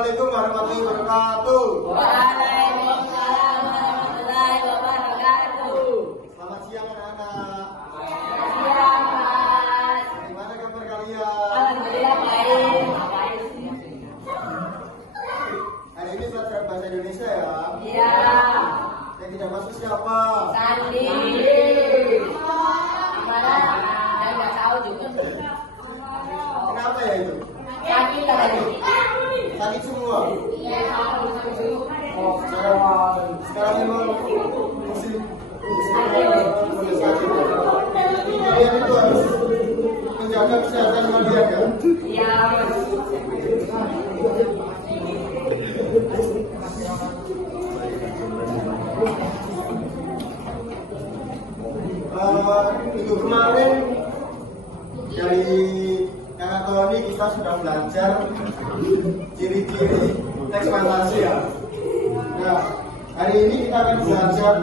Assalamualaikum warahmatullahi wabarakatuh. Waalaikumsalam warahmatullahi wabarakatuh. Selamat siang anak-anak. Siang, Mas. Gimana kabar kalian? Alhamdulillah baik. Hari ini pelajaran bahasa Indonesia ya. Iya. Yang tidak masuk siapa? Sandi. Gimana? Saya nggak tahu juga. Kenapa ya itu? Sakit tadi. Sakit semua. Oh, sekarang memang musim mulai sakit. Jadi kalian itu harus menjaga kesehatan kalian ya. Iya. Minggu kemarin dari Kakak Tony kita sudah belajar ciri-ciri teks fantasi ya. Nah, hari ini kita akan belajar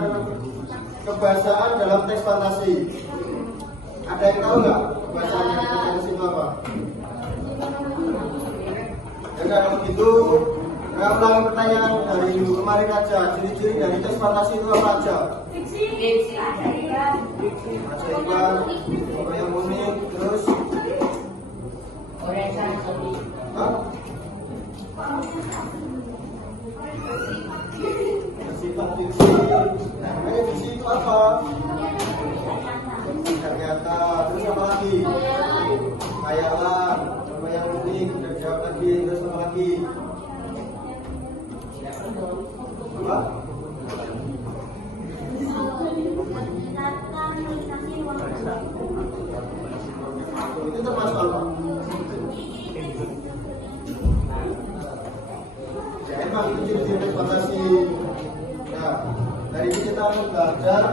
kebahasaan dalam teks fantasi. Ada yang tahu nggak kebahasaan yang teks fantasi itu apa? Ya kalau begitu, saya ulangi pertanyaan dari minggu kemarin aja. Ciri-ciri dari teks fantasi itu apa aja? Ajaiban, apa yang unik, terus bersifat fiksi. Namanya fiksi itu apa? Tidak nyata. Terus apa lagi? Khayalan, apa yang unik, sudah dijawab tadi. Terus apa lagi? Apa? Itu termasuk apa? Ya emang itu ciri-ciri teks fantasi. Nah, dari ini kita akan belajar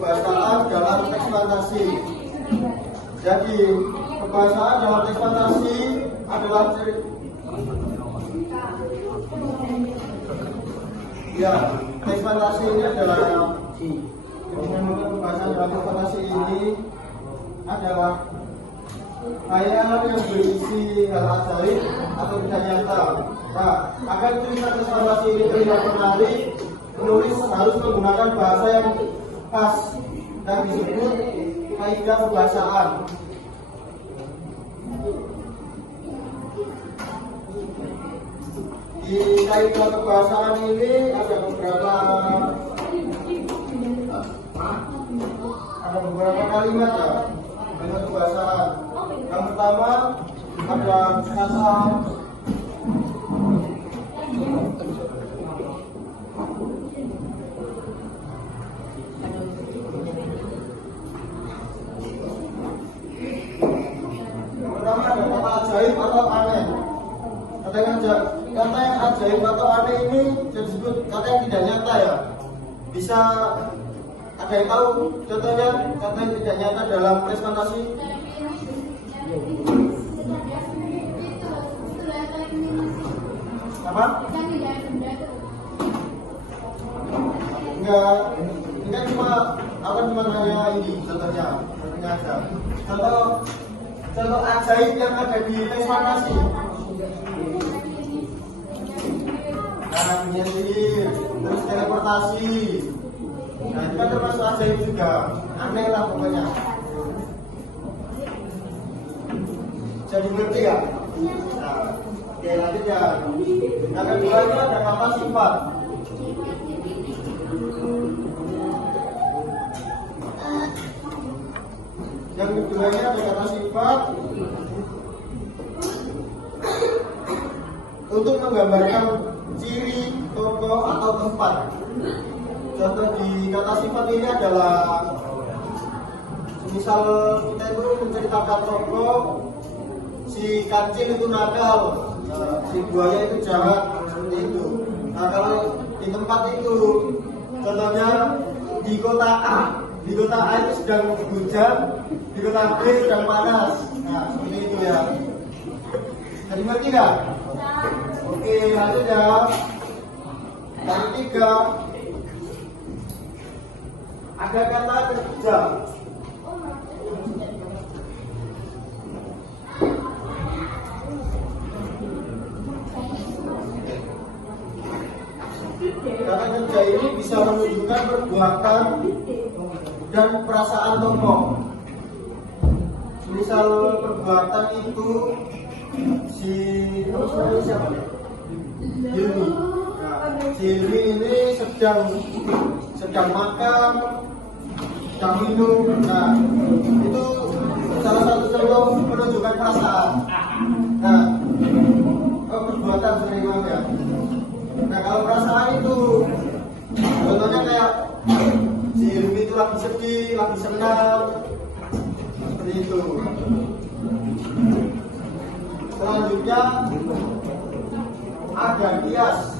kebahasaan dalam teks fantasi. Jadi, kebahasaan dalam teks fantasi adalah teks fantasi ini adalah kebahasaan dalam teks fantasi ini adalah khayalan yang berisi hal ajaib atau tidak nyata. Nah, agar cerita teks fantasi ini terlihat menarik, penulis harus menggunakan bahasa yang pas dan disebut kaidah kebahasaan. Di kaidah kebahasaan ini ada beberapa kalimat ya, kalimat kebahasaan. Yang pertama ada kata ajaib atau aneh. Kata yang ajaib atau aneh ini disebut kata yang tidak nyata ya. Bisa ada yang tahu contohnya kata yang tidak nyata dalam teks fantasi? Apa? Enggak, ini kan cuma hanya ini contohnya aja. Contoh ajaib yang ada di teks fantasi. Nah, dunia sihir, terus teleportasi. Nah, itu kan termasuk ajaib juga. Aneh lah pokoknya. Jadi ngerti ya? Nah, oke, lanjut ya. Yang kedua itu ada kata sifat. Yang keduanya ada kata sifat untuk menggambarkan ciri, tokoh atau tempat. Contoh di kata sifat ini adalah misal kita itu menceritakan tokoh si kancil itu nakal, si buaya itu jahat, seperti itu. Nah kalau di tempat itu, contohnya di kota A itu sedang hujan, di kota B sedang panas. Nah seperti itu ya. Jadi ngerti nggak? Oke, lanjut ya. Yang ketiga, ada kata kerja. Kata kerja ini bisa menunjukkan perbuatan dan perasaan tokoh. Misal perbuatan itu si siapa? Hilmi. Nah, si Hilmi ini sedang makan, sedang minum. Nah, itu salah satu contoh menunjukkan perasaan. Nah, perbuatan sering ya. Nah kalau perasaan itu contohnya kayak si Hilmi itu lagi sedih, lagi senang, seperti itu. Selanjutnya ada kias.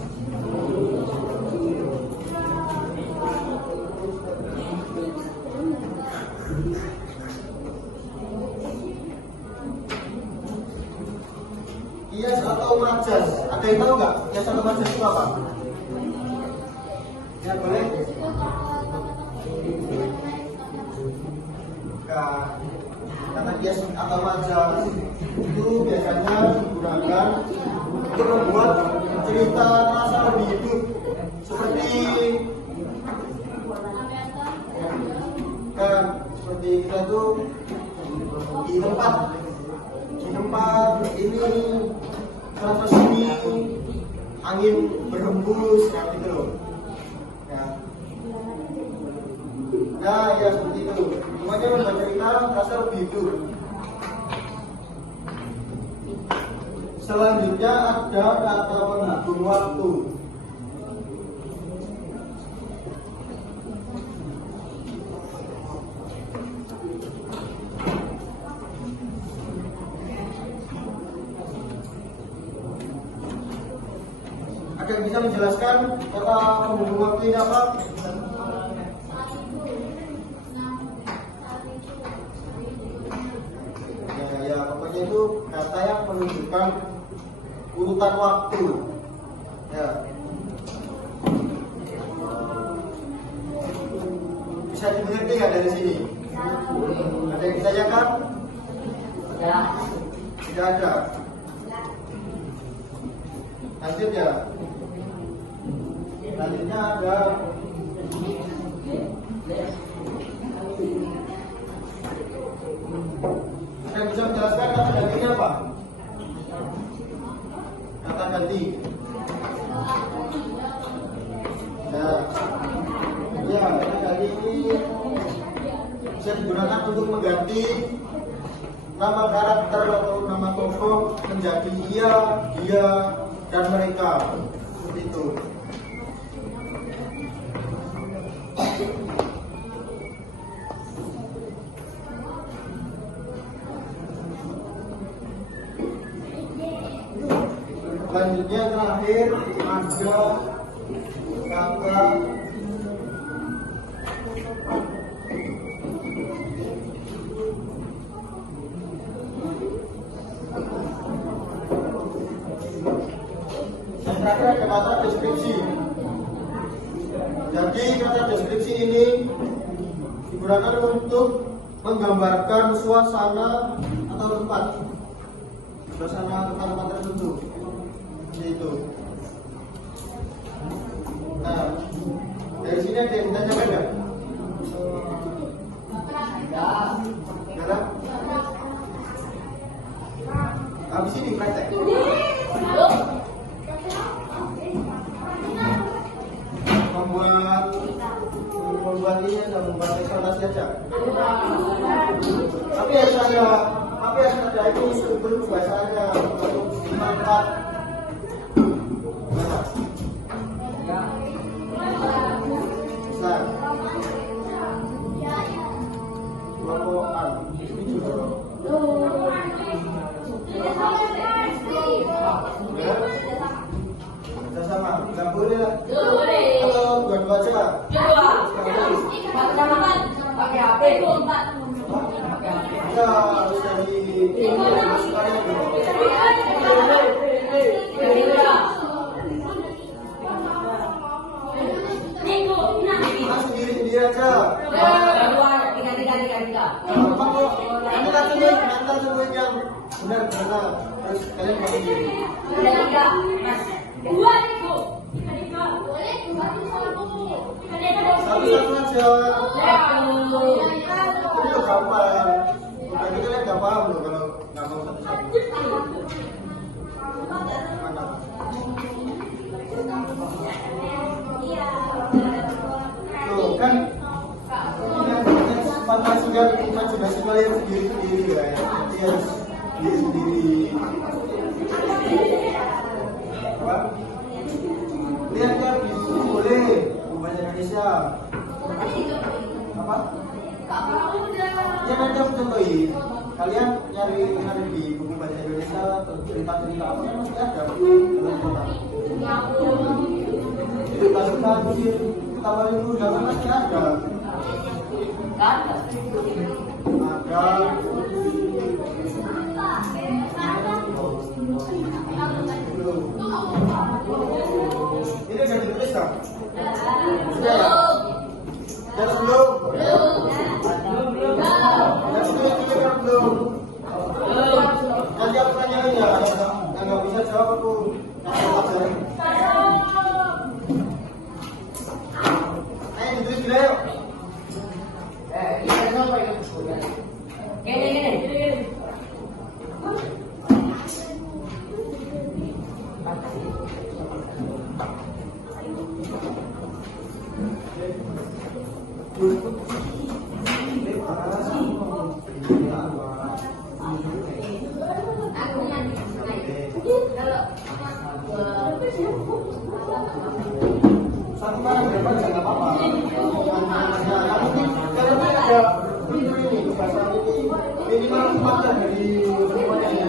Kias atau majas, ada yang tahu nggak? Kias atau majas itu apa? Ya boleh. Kata kias atau majas itu biasanya digunakan untuk membuat cerita masa lebih hidup, seperti kita tuh di tempat ini sana sini angin berhembus gitu loh. Ya seperti itu. Semuanya membuat cerita rasa lebih hidup. Selanjutnya ada kata menghitung waktu. Ada yang bisa menjelaskan kata menghitung waktu ini apa? Ya pokoknya itu kata yang menunjukkan urutan waktu. Ya. Bisa dimengerti nggak dari sini? Ada yang ditanyakan? Ya. Tidak ada. Lanjut ya. Selanjutnya ada yang bisa menjelaskan kata gantinya apa? Kata ganti. Ya, kata ganti ini bisa digunakan untuk mengganti nama karakter atau nama tokoh menjadi dia, dan mereka. Seperti itu. Selanjutnya terakhir ada kata yang terakhir ada kata deskripsi. Jadi kata deskripsi ini digunakan untuk menggambarkan suasana atau tempat tertentu. Itu. Nah, dari sini ada yang ditanyakan nggak? Ya. Habis ini praktek. Membuat ini atau membuat eksplorasi aja. Tapi harus ada itu sumber bahasanya untuk dimanfaat. Kelompokan ini juga boleh lah. Boleh. Atau dua-dua aja. Dua. Pakai HP. Ya harus dari masukannya dulu. Mas sendiri aja. Gampang kok. Nanti tungguin yang benar karena terus kalian mau sendiri. Satu-satu aja. Tapi lo gampang. Nanti kalian nggak paham loh kalau nggak mau satu-satu. Mana? Tuh kan imajinasi kalian sendiri-sendiri lah ya. Nanti harus sendiri-sendiri. Apa? Lihat kan bisu boleh bahasa Indonesia. Apa? Ya nanti aku contohin. Kalian nyari di buku bahasa Indonesia atau cerita-cerita apa kan masih ada dalam kota. Cerita-cerita kecil kita paling dulu zaman masih ada. Ada. Ini sudah ditulis kan? Sudah ya? Sudah belum? Nanti tulis belum? Nanti aku tanyain ya, yang nggak bisa jawab aku ajarin. Ayo ditulis dulu yuk. Gini. Satu barang berapa nggak apa-apa. Kalau ada ini bahasa ini minimal 4 ya dari semuanya.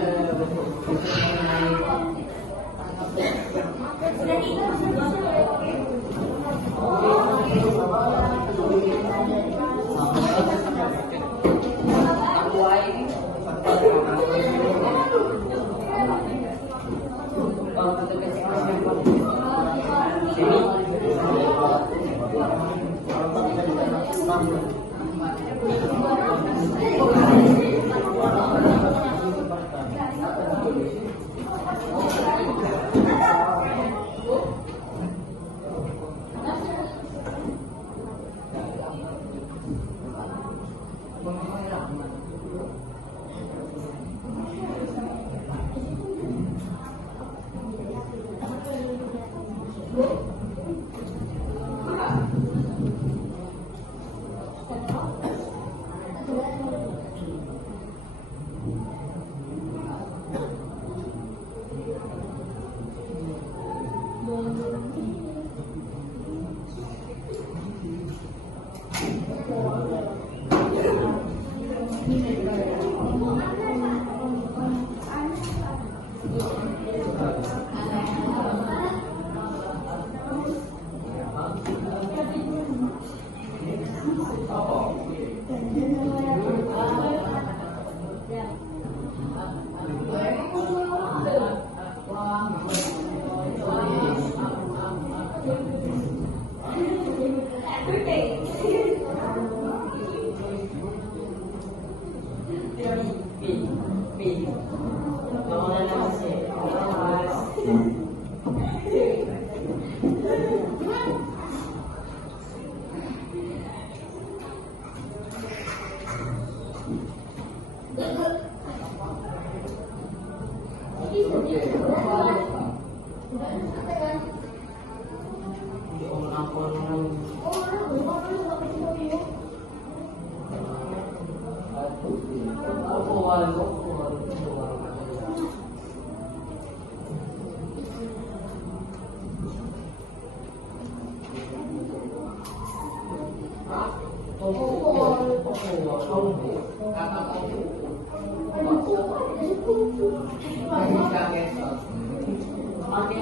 Oke,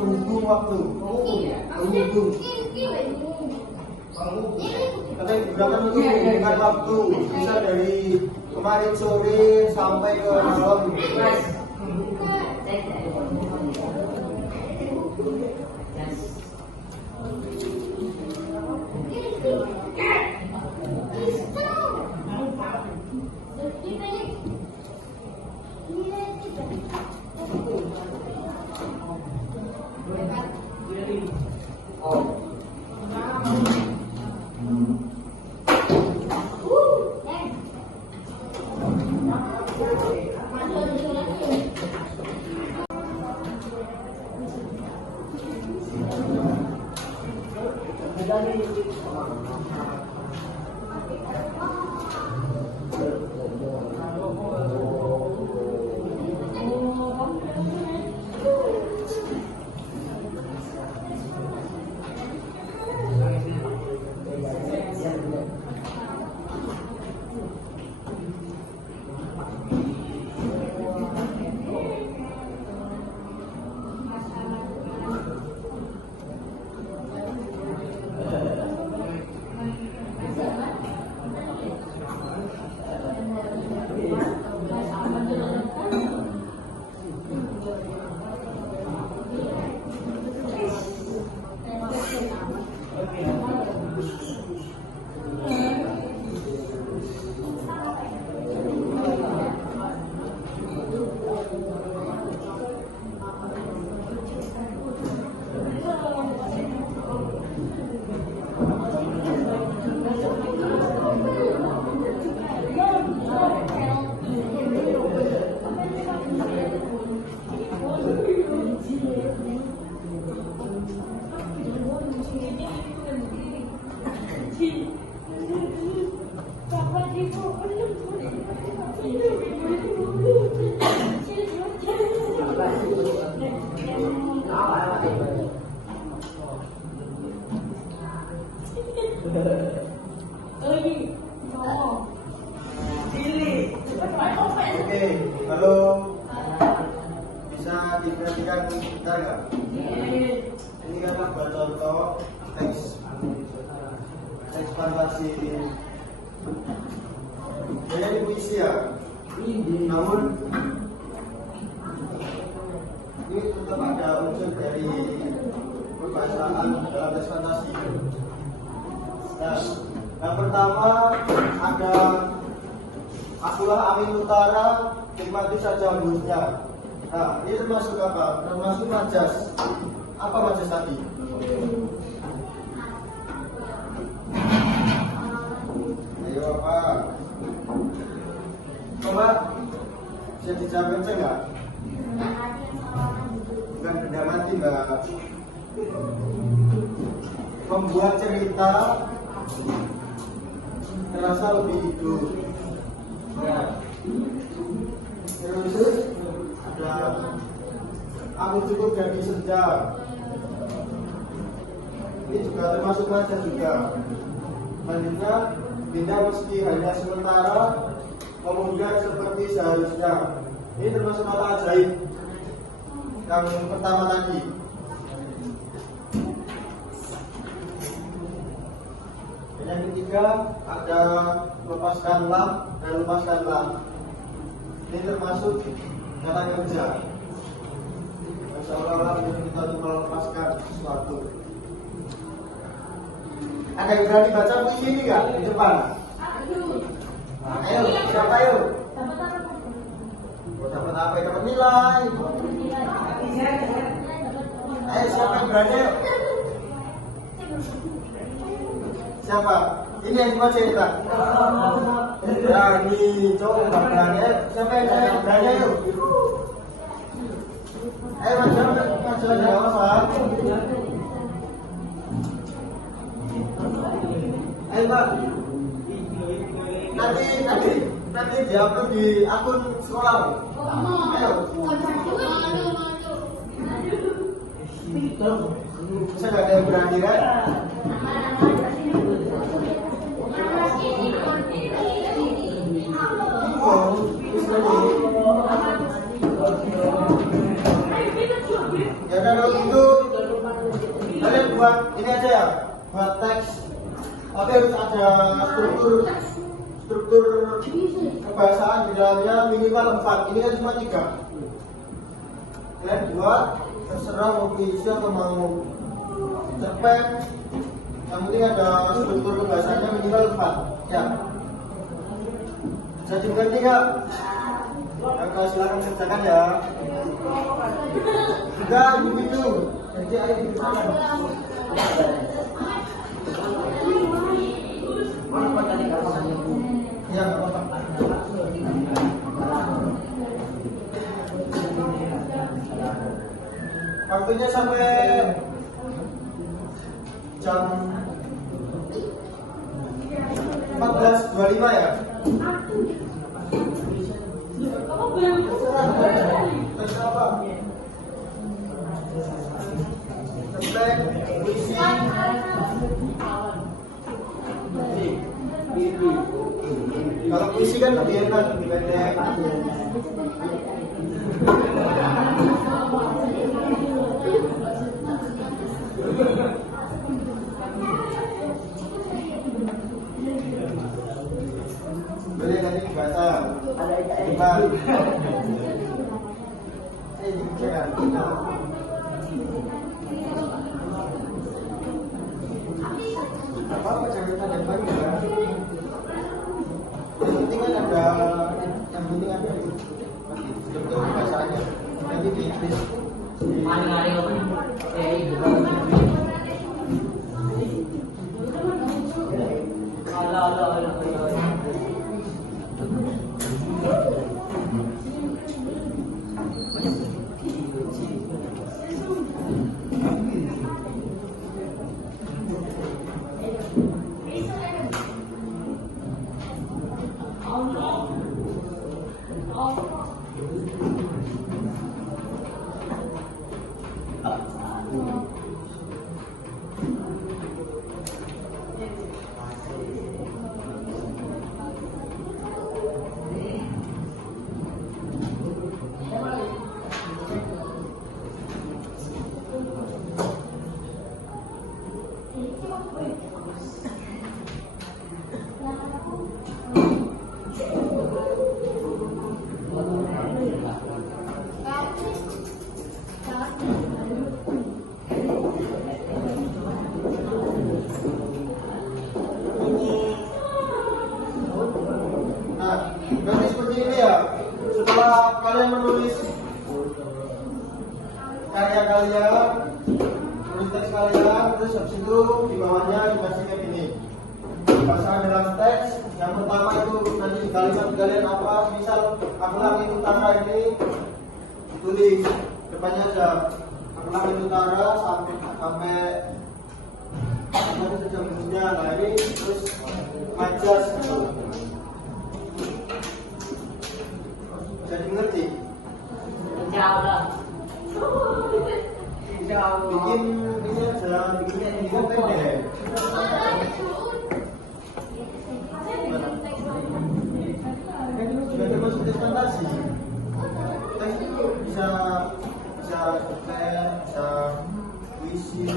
penghubung waktu. Penghubung. Karena digunakan untuk menghubungkan waktu. Bisa dari kemarin sore sampai ke malam. Oke, halo. Bisa diperhatikan bentar nggak? Ini kan buat contoh teks fantasi. Ini puisi ya. Namun ini tetap ada unsur dari perbahasaan dalam teks fantasi. Nah, yang pertama ada akulah angin utara, nikmati saja hembusnya. Nah, ini termasuk apa? Termasuk majas. Apa majas tadi? Ayo apa? Coba bisa dijawab aja nggak? Bukan benda mati mbak. Membuat cerita terasa lebih hidup. Ya. Terus ada aku cukup jadi senja. Ini juga termasuk majas juga. Selanjutnya benda meski hanya sementara, kemudian seperti seharusnya. Ini termasuk kata ajaib yang pertama tadi. Yang ketiga ada lepaskanlah dan lepaskanlah. Ini termasuk kata kerja. Seolah-olah kita untuk melepaskan sesuatu. Ada yang berani baca puisi ini nggak di depan? Nah, ayo, siapa ayo? Dapat apa? Dapat nilai. Ayo, siapa yang berani? Ayo. Siapa? Ini yang mau cerita. Berani, coba berani. Siapa yang berani? Ayo. Ayo macam jawab. Ayo Pak. Nanti diupload di akun sekolah. Ayo. Bisa nggak ada yang berani kan? Ya udah kalau gitu kalian buat ini aja ya, buat teks, tapi harus ada struktur kebahasaan di dalamnya minimal 4. Ini kan cuma 3. Kalian buat terserah mau puisi atau mau cerpen, yang penting ada struktur kebahasaannya minimal 4 ya. Bisa dimengerti nggak? Kalau silakan kerjakan ya. Enggak, begitu. Jadi ayo dikerjakan. Ya, nggak apa-apa. Waktunya sampai jam 14.25 ya. Terserah apa? Tentang puisi. Kalau puisi kan lebih enak, lebih pendek. Boleh nanti dibaca. Bukan. Jangan. Apa cerita yang baik ya? Yang penting kan ada, yang penting ada struktur bacaannya. Nanti ditulis. Berarti seperti ini ya. Setelah kalian menulis karya kalian, menulis teks kalian, terus habis itu di bawahnya dikasih kayak gini. Pasangan dalam teks, yang pertama itu nanti kalimat kalian apa, misal aku langit utara ini tulis depannya aja aku langit utara sampai sejam dunia. Nah ini terus majas. Jadi ngerti? Bikin aja, bikinnya ini kan pendek. Sudah termasuk teks fantasi. Teks itu bisa cerpen, bisa puisi,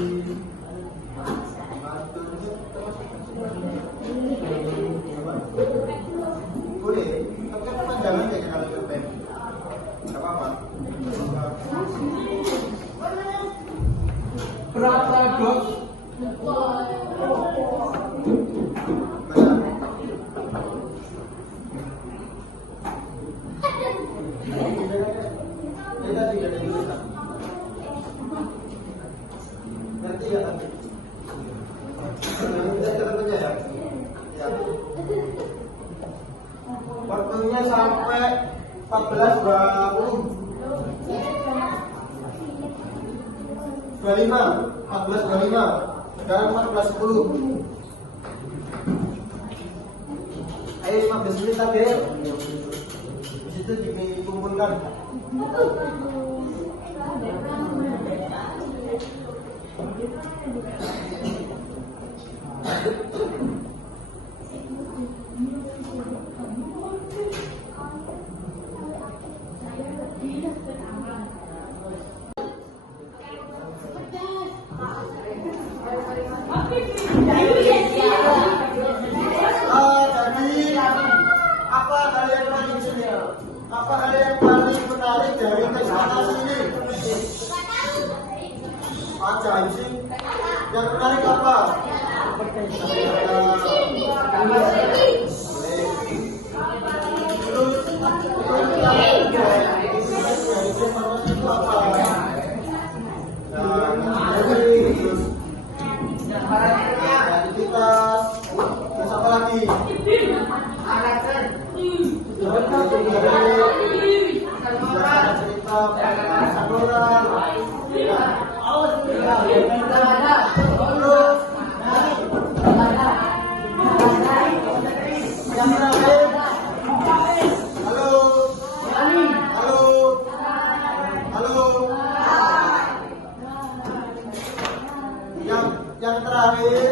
boleh, tapi kan panjangan aja kalau cerpen. Gak apa-apa. Berapa dos? Kita tidak ada tulisan. Ngerti ya nanti? Kita ketemunya ya. Ya. Waktunya sampai 14.20. 14.25. Sekarang 14.10. Ayo 15 menit lagi. Di situ dikumpulkan. Yang menarik apa? Terus apa lagi? Yang terakhir, halo, yang terakhir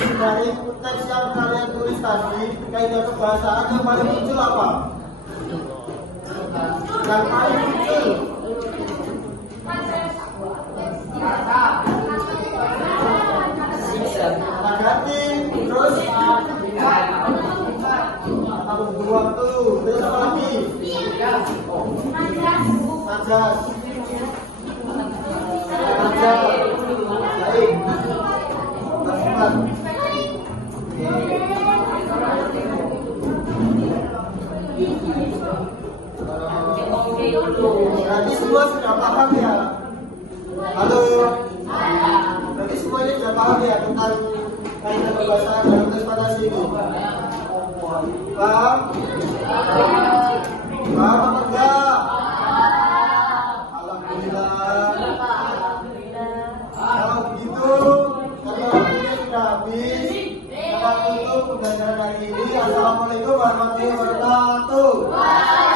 dari teks yang kalian tulis tadi, kaidah kebahasaan yang paling muncul apa? Yang paling muncul ganti, terus atau buang tuh, terus apa lagi? Najas, baik, teman. Berarti semua sudah paham ya? Halo? Berarti semuanya sudah paham ya tentang kaidah kebahasaan dalam tes fantasi ini? Paham? Paham apa enggak? Alhamdulillah. Kalau begitu, karena waktunya sudah habis, kita tutup pembelajaran hari ini. Assalamualaikum warahmatullahi wabarakatuh.